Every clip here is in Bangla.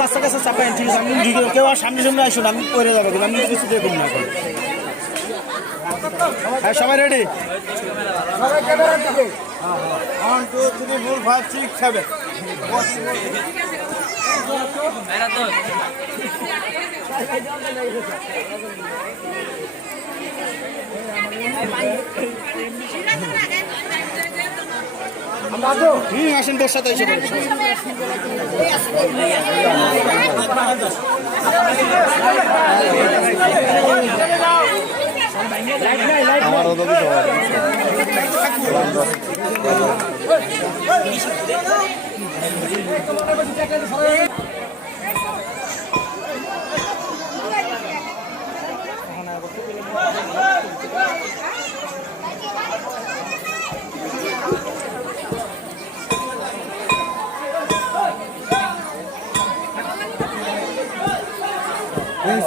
বাচ্চা কাছে চাপাই ঠিক আছে। আমি কেউ আর সামনে সামনে আসুন, আমি করে যাবো, কিন্তু আমি কিছু দেখুন না। হ্যাঁ, সবাই রেডি? 1 2 3 4 5 6 7। আসেন, তোর সাথে এসে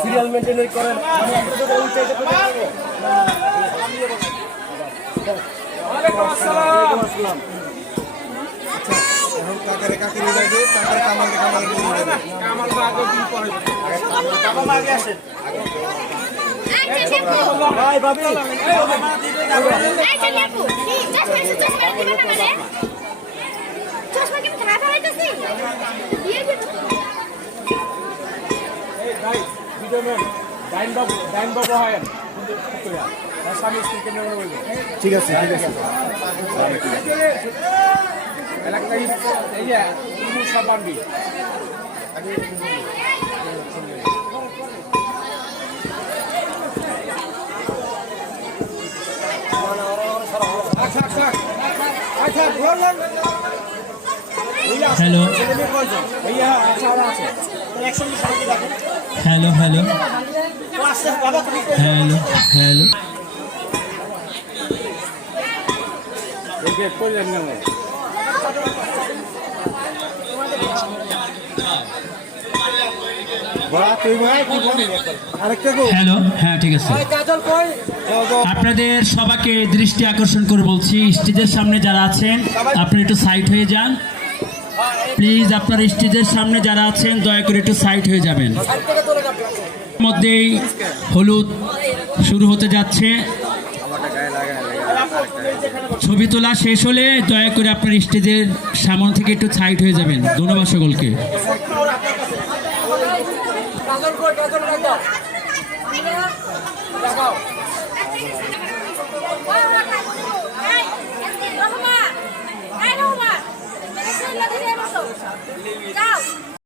সিরিয়াল মেনটেন করেন। ঠিক আছে, ঠিক আছে। Hello hello hello hello hello. Hello, হ্যাঁ ঠিক আছে। আপনাদের সবাইকে দৃষ্টি আকর্ষণ করে বলছি, স্টেজের সামনে যারা আছেন আপনি একটু সাইড হয়ে যান প্লিজ। আপনার স্টেজের সামনে যারা আছেন দয়া করে একটু সাইড হয়ে যাবেন। মধ্যেই হলুদ শুরু হতে যাচ্ছে। ছবি তোলা শেষ হলে দয়া করে আপনার স্টেজের সামনে থেকে একটু সাইড হয়ে যাবেন। ধন্যবাদ সকলকে।